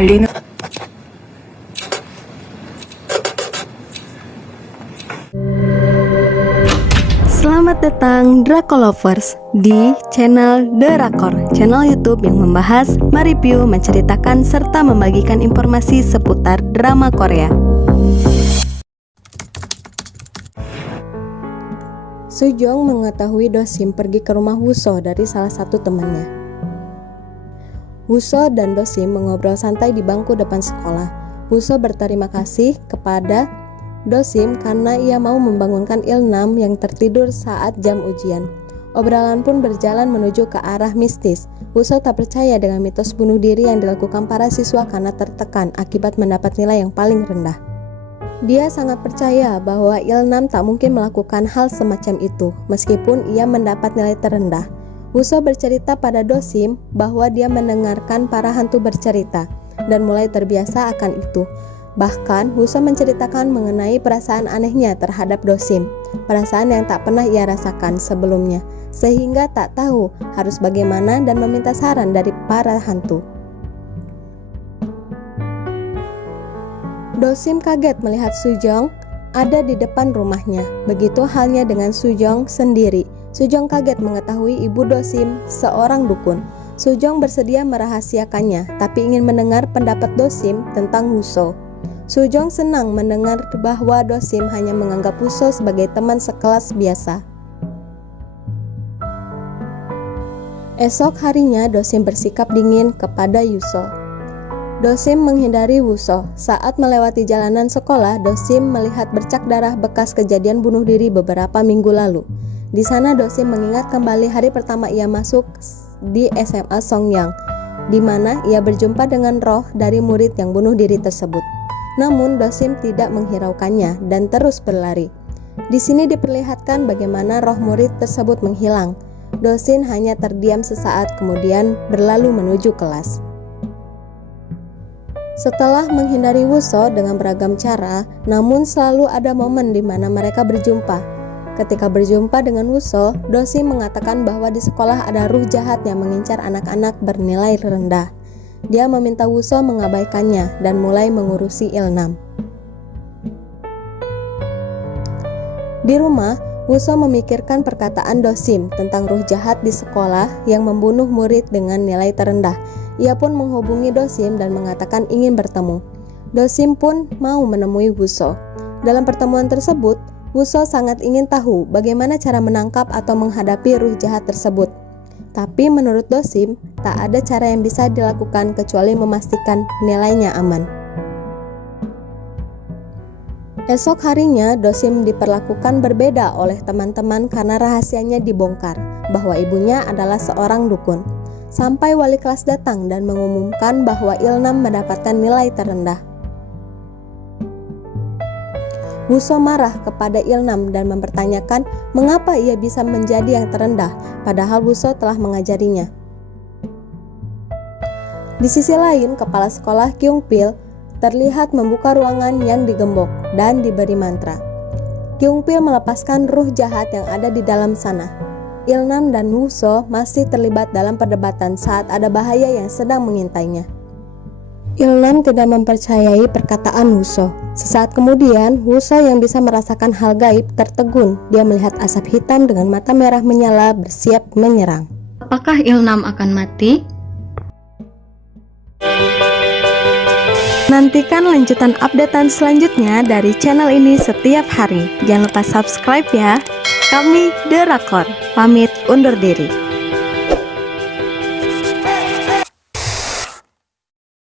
달리는 Selamat datang Dracolovers di channel Drakor, channel YouTube yang membahas, mereview, menceritakan, serta membagikan informasi seputar drama Korea. Soo-jong mengetahui Do-sim pergi ke rumah Woo-so dari salah satu temannya. Woo-so dan Do-sim mengobrol santai di bangku depan sekolah. Woo-so berterima kasih kepada Do-sim karena ia mau membangunkan Il-nam yang tertidur saat jam ujian. Obrolan pun berjalan menuju ke arah mistis. Woo-so tak percaya dengan mitos bunuh diri yang dilakukan para siswa karena tertekan akibat mendapat nilai yang paling rendah. Dia sangat percaya bahwa Il-nam tak mungkin melakukan hal semacam itu, meskipun ia mendapat nilai terendah. Woo-so bercerita pada Do-sim bahwa dia mendengarkan para hantu bercerita, dan mulai terbiasa akan itu. Bahkan, Woo-so menceritakan mengenai perasaan anehnya terhadap Do-sim, perasaan yang tak pernah ia rasakan sebelumnya, sehingga tak tahu harus bagaimana dan meminta saran dari para hantu. Do-sim kaget melihat Soo-jong ada di depan rumahnya. Begitu halnya dengan Soo-jong sendiri. Soo-jong kaget mengetahui ibu Do-sim seorang dukun. Soo-jong bersedia merahasiakannya, tapi ingin mendengar pendapat Do-sim tentang Woo-so. Soo-jong senang mendengar bahwa Do-sim hanya menganggap Woo-so sebagai teman sekelas biasa. Esok harinya Do-sim bersikap dingin kepada Woo-so. Do-sim menghindari Woo-so. Saat melewati jalanan sekolah, Do-sim melihat bercak darah bekas kejadian bunuh diri beberapa minggu lalu. Di sana Do-sim mengingat kembali hari pertama ia masuk di SMA Songyang, di mana ia berjumpa dengan roh dari murid yang bunuh diri tersebut. Namun Do-sim tidak menghiraukannya dan terus berlari. Di sini diperlihatkan bagaimana roh murid tersebut menghilang. Do-sim hanya terdiam sesaat kemudian berlalu menuju kelas. Setelah menghindari Woo-so dengan beragam cara, namun selalu ada momen di mana mereka berjumpa. Ketika berjumpa dengan Woo-so, Do-sim mengatakan bahwa di sekolah ada ruh jahat yang mengincar anak-anak bernilai rendah. Dia meminta Woo-so mengabaikannya dan mulai mengurusi Il-nam. Di rumah, Woo-so memikirkan perkataan Do-sim tentang ruh jahat di sekolah yang membunuh murid dengan nilai terendah. Ia pun menghubungi Do-sim dan mengatakan ingin bertemu. Do-sim pun mau menemui Woo-so. Dalam pertemuan tersebut, Woo-so sangat ingin tahu bagaimana cara menangkap atau menghadapi ruh jahat tersebut. Tapi menurut Do-sim, tak ada cara yang bisa dilakukan kecuali memastikan nilainya aman. Esok harinya, Do-sim diperlakukan berbeda oleh teman-teman karena rahasianya dibongkar, bahwa ibunya adalah seorang dukun. Sampai wali kelas datang dan mengumumkan bahwa Il-nam mendapatkan nilai terendah. Woo-so marah kepada Il-nam dan mempertanyakan mengapa ia bisa menjadi yang terendah, padahal Woo-so telah mengajarinya. Di sisi lain, kepala sekolah Kyung-pil terlihat membuka ruangan yang digembok dan diberi mantra. Kyung-pil melepaskan ruh jahat yang ada di dalam sana. Il-nam dan Woo-so masih terlibat dalam perdebatan saat ada bahaya yang sedang mengintainya. Il-nam tidak mempercayai perkataan Woo-so. Sesaat kemudian, Woo-so yang bisa merasakan hal gaib tertegun. Dia melihat asap hitam dengan mata merah menyala bersiap menyerang. Apakah Il-nam akan mati? Nantikan lanjutan updatean selanjutnya dari channel ini setiap hari. Jangan lupa subscribe ya. Kami Drakor, pamit undur diri.